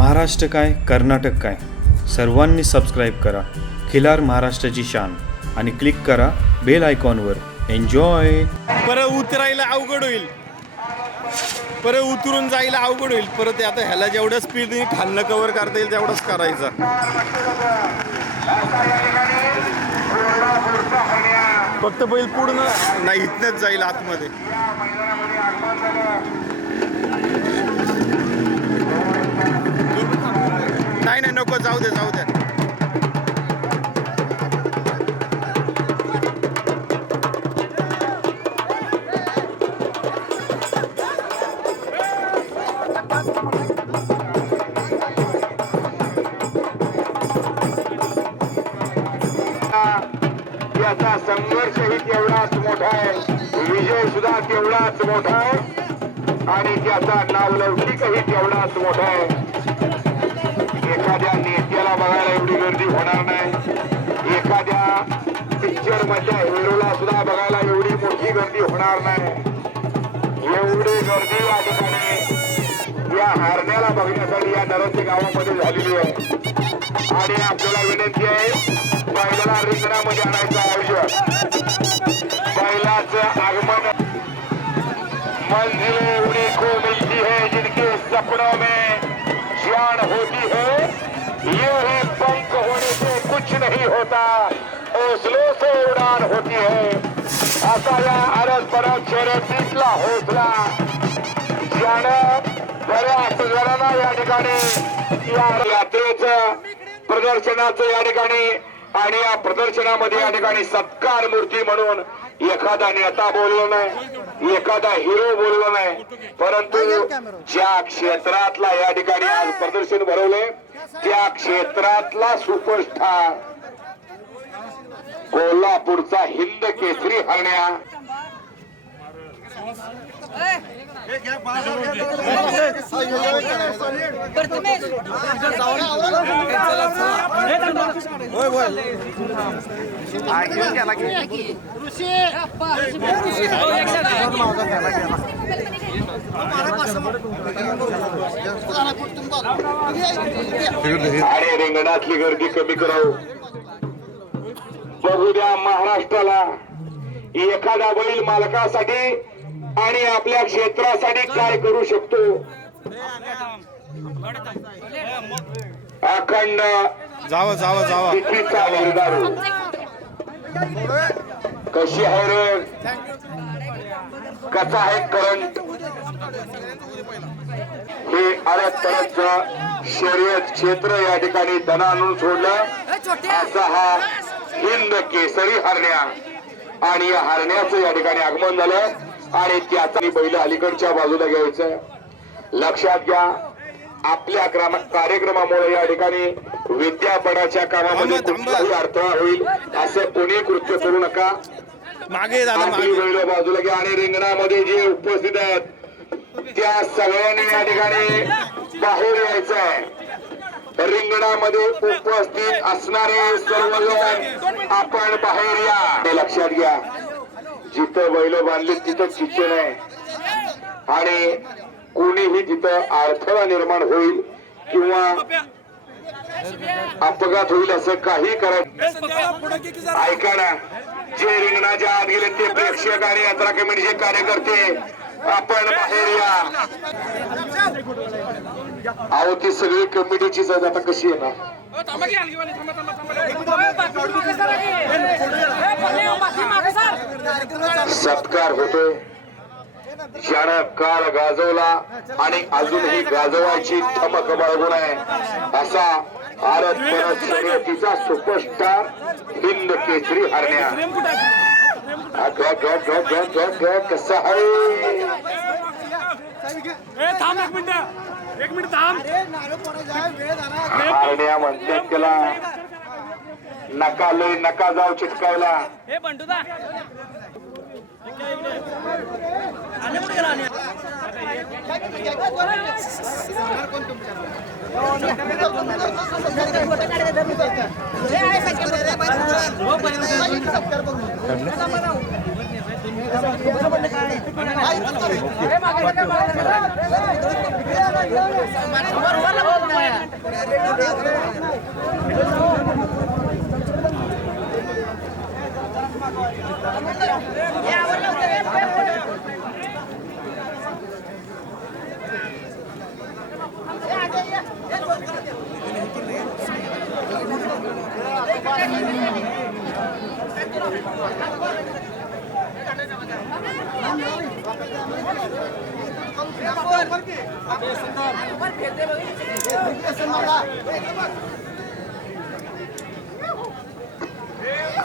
महाराष्ट्र काय कर्नाटक काय सर्वांनी सबस्क्राईब करा खिलार महाराष्ट्राची शान आणि क्लिक करा बेल आयकॉनवर. एन्जॉय. परत उतरायला अवघड होईल, परत उतरून जायला अवघड होईल. परत आता ह्याला जेवढं स्पीडने खालनं कव्हर करता येईल तेवढंच करायचं. फक्त बैल पूर्ण नाही इथनच जाईल आतमध्ये. नाही नाही नको, जाऊ दे जाऊ दे. याचा संघर्षही तेवढाच मोठा आहे, विजय सुद्धा तेवढाच मोठा आहे आणि त्याचा नावलौकिकही तेवढाच मोठा आहे. एखाद्या नेत्याला बघायला एवढी गर्दी होणार नाही, एखाद्या पिक्चर मधल्या हिरोला सुद्धा बघायला एवढी मोठी गर्दी होणार नाही. एवढी गर्दी या ठिकाणी या हारण्याला बघण्यासाठी या नरंदे गावामध्ये झालेली आहे. आणि आपल्याला विनंती आहे, बैलाला रिंगणामध्ये आणायचं आयोजन, बैलाचं आगमन. मंजिलें उन्हीं को मिलती है जिनके सपनों में जान होती है. ये ही पंख होने से कुछ नहीं होता, हौसलों से उड़ान होती है. असा या अरस परत शर्यतीतला हौसला ज्यानं बऱ्याच जणांना या ठिकाणी या यात्रेचं प्रदर्शनाचं या ठिकाणी आणि या प्रदर्शनामध्ये या ठिकाणी सत्कार मूर्ती म्हणून एखादा नेता बोललो नाही, एखादा हिरो बोललो नाही, परंतु ज्या क्षेत्रातला या ठिकाणी आज प्रदर्शन भरवले त्या क्षेत्रातला सुपरस्टार कोल्हापूरचा हिंद केसरी हरण्या आणि रिंगणातली गर्दी कमी करावं. बघू द्या महाराष्ट्राला एखादा बैल मालकासाठी आणि आपल्या क्षेत्रासाठी काय करू शकतो. अखंड जावा जावा जावा. तिथीचा निर्धार कशी आहे रे, कसा आहे करंट. हे अडत तरच शर्यत क्षेत्र या ठिकाणी धन आणून सोडलं. असा हा हिंद केसरी हरण्या आणि या हरण्याचं या ठिकाणी आगमन झालं आणि त्याचा बैल अलीकडच्या बाजूला घ्यायचं. लक्षात घ्या, आपल्या कार्यक्रमामुळे या ठिकाणी विद्यापीठाच्या कामामध्ये कुठलाही अडथळा होईल असं कोणी कृत्य करू नका. मागे आपली बैल बाजूला घ्या आणि रिंगणामध्ये जे उपस्थित आहेत त्या सगळ्यांनी या ठिकाणी बाहेर यायचं आहे. रिंगणामध्ये उपस्थित असणारे सर्वजण आपण बाहेर या. हे लक्षात घ्या, जिथं बैल बांधली तिथं चिचण आहे आणि कोणीही तिथं अडथळा निर्माण होईल किंवा अपघात होईल असं काही करायचं. ऐका ना, जे रिंगणाच्या आत गेले ते प्रेक्षक आणि यात्रा कमिटीचे कार्यकर्ते आपण बाहेर या. अहो ती सगळी कमिटीची सज आता कशी येणार. सत्कार होतोय ज्यानं काल गाजवला आणि अजूनही गाजवायची ठमक बाळगून आहे असा आरत परत शर्यतीचा सुपरस्टार हिंद केसरी हरण्या. कसा आहे. हरण्या म्हणते त्याला नका लय नका जाऊ चिटकायला. बरोबर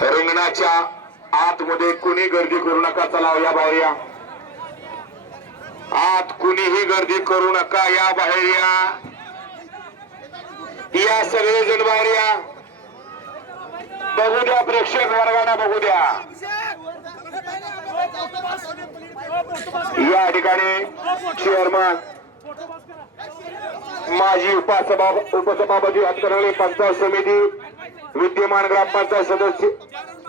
रिंगणाच्या आतमध्ये कुणी गर्दी करू नका. चला या बाहेर या. आत कुणीही गर्दी करू नका. या बाहेर या. या सगळेजण बाहेर या. बघू द्या प्रेक्षक वर्गाला बघू द्या. या ठिकाणी चेअरमन माजी उपसभापती हातकर्णी पंचायत समिती विद्यमान ग्रामपंचायत सदस्य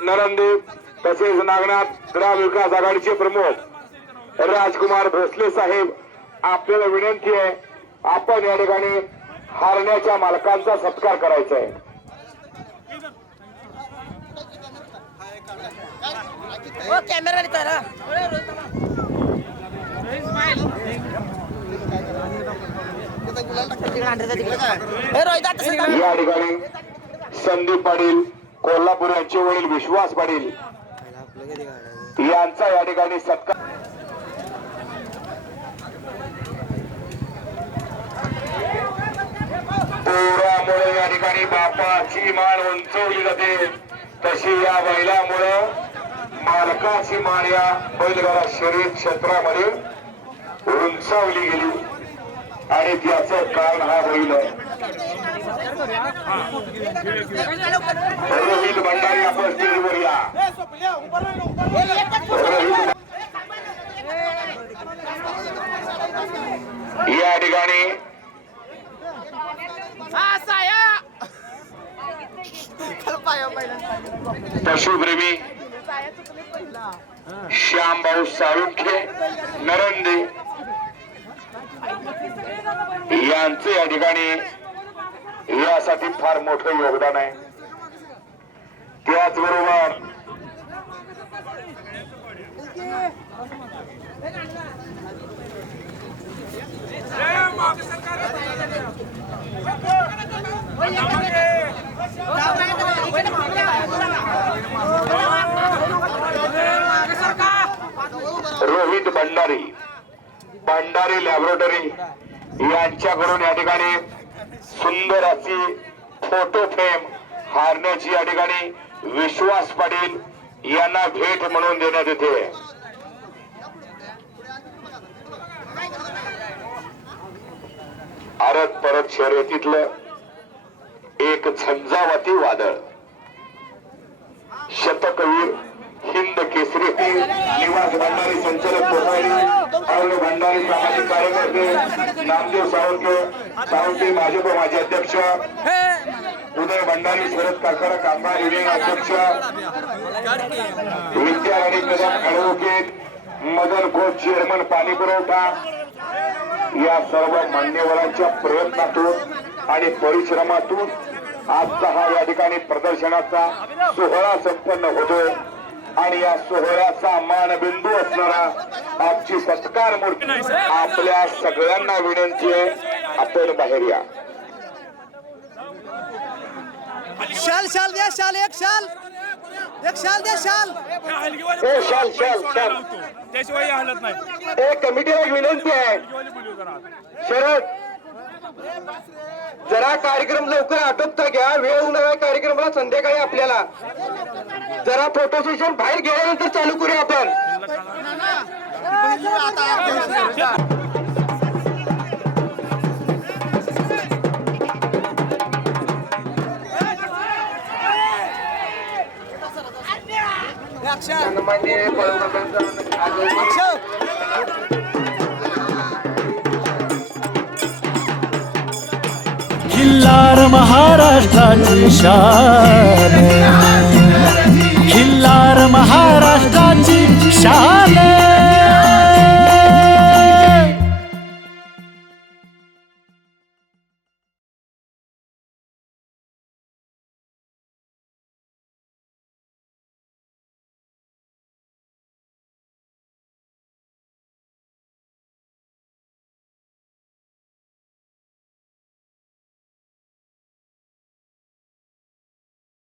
नरंदे तसेच नागनाथ ग्राम विकास आघाडीचे प्रमुख राजकुमार भोसले साहेब, आपल्याला विनंती आहे आपण या ठिकाणी हारण्याच्या मालकांचा सत्कार करायचा आहे. कॅमेरा या ठिकाणी संदीप पाटील कोल्हापूर यांचे वडील विश्वास पाटील यांचा या ठिकाणी सत्कार. पोरामुळे या ठिकाणी बापाची मान उंचवली जाते, तशी या बैलामुळे मालकाची मान या बैलगाडा शर्यत क्षेत्रामध्ये उंचावली गेली आणि त्याचं कारण हा बैल आहे. रोहित भंडारी आपण स्टेजवर या. या ठिकाणी पशुप्रेमी श्यामभाऊ साळुंखे नरंदे यांचे या ठिकाणी यासाठी फार मोठं योगदान आहे. त्याचबरोबर रोहित भंडारी लॅबोरेटरी यांच्याकडून या ठिकाणी सुंदर अशी फोटो फ्रेम हारण्याची या ठिकाणी विश्वास पाटील यांना भेट म्हणून देण्यात येते. आरत परत शर्यतीतलं एक झंझावाती वादळ. शतकवीर हिंद केसरी निवास भंडारी संचालक कोठारी अरुण भंडारी सामाजिक कार्यकर्ते नामदेव सावंते भाजप माजी अध्यक्ष उदय भंडारी शरद कारखाना कामगार युनियन अध्यक्ष विद्याराणी कदम ऍडव्होकेट मदन घोष चेअरमन पाणी पुरवठा या सर्व मान्यवरांच्या प्रयत्नातून आणि परिश्रमातून आजचा हा या ठिकाणी प्रदर्शनाचा सोहळा संपन्न होतोय आणि या सोहळ्याचा मानबिंदू असणारा आजची सत्कार मूर्ती आपल्या सगळ्यांना विनंती आहे आपण बाहेर या. शाल द्या, शाल एक शाल द्या, शाल त्याशिवाय हलत नाही. एक कमिटीला एक विनंती आहे, शरद जरा कार्यक्रम लवकर आटोपता घ्या. वेळ होणार आहे कार्यक्रमाला संध्याकाळी. आपल्याला जरा फोटो सेशन बाहेर गेल्यानंतर चालू करूया आपण. खिल्लार महाराष्ट्राची शान, खिल्लार महाराष्ट्राची शान,